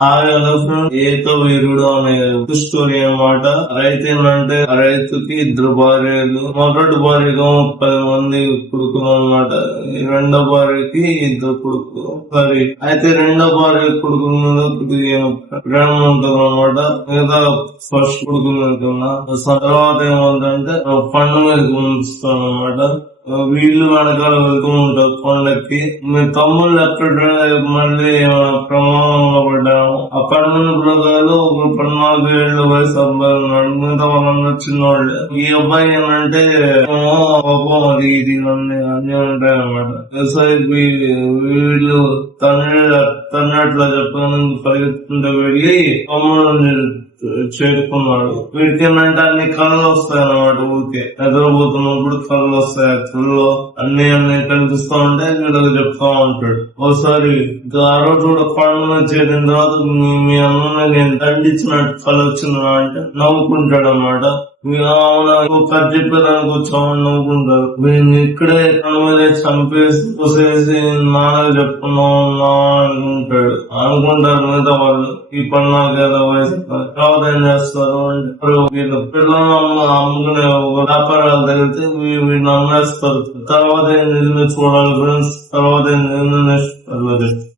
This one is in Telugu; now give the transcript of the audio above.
ఏతో వీరుడు అనే స్టోరీ అన్నమాట. రైతు ఏంటంటే ఆ రైతుకి ఇద్దరు భార్యలు, మొదటి భార్యగా 30 మంది కొడుకులు అన్నమాట. రెండో భార్యకి ఇద్దరు కొడుకులు. అయితే రెండో భార్య కొడుకుల మీద కొద్దిగా ప్రేమ ఉంటుంది అన్నమాట. మిగతా ఫస్ట్ కొడుకు మీద కన్నా. తర్వాత ఏమవుతుందంటే పండు మీద ఉంచుతాను అన్నమాట. వీళ్ళు వెనకాల వెళ్తూ ఉంటారు కొండకి. మీ తమ్ముళ్ళు ఎక్కడ మళ్ళీ ప్రమాదంలో పడ్డాము. ఆ 12 పిల్లలు ఒక 14 ఏళ్ల వయసు అబ్బాయి ఉన్నాడు. మిగతా వాళ్ళందరూ చిన్నవాళ్ళు. ఈ అబ్బాయి ఏంటంటే పాపం అది ఇది అన్ని ఉంటాయి అన్నమాట. వీళ్ళు తండ్రి అట్లా చెప్పడానికి పరిగెత్తుకుంటూ వెళ్ళి తమ్ముడు చేరుకున్నాడు. వీడికి ఏంటంటే అన్ని కళలు వస్తాయి అన్నమాట. ఊరికే నిద్రపోతున్నప్పుడు కళలు వస్తాయి. కళలో అన్ని కనిపిస్తా ఉంటే వీళ్ళకి చెప్తా ఉంటాడు. ఒకసారి ఆ రోజు కూడా కొండ చేరిన తర్వాత మీ అన్న నేను దండించినట్టు కళ వచ్చిందా అంటే నవ్వుకుంటాడు అన్నమాట. అవునా కథ చెప్పేదానికి వచ్చామని నవ్వుకుంటారు. వీడిని ఇక్కడే చంపేసి నాన్నగా చెప్పుకున్నాం అనుకుంటాడు. మిగతా వాళ్ళు ఈ 14 వయసు. తర్వాత ఏం చేస్తారు అంటే వీళ్ళ పిల్లలు అమ్ముకునే వ్యాపారాలు తగిలితే వీడిని అమ్మేస్తారు. తర్వాత ఏం చూడాలి ఫ్రెండ్స్. తర్వాత ఏం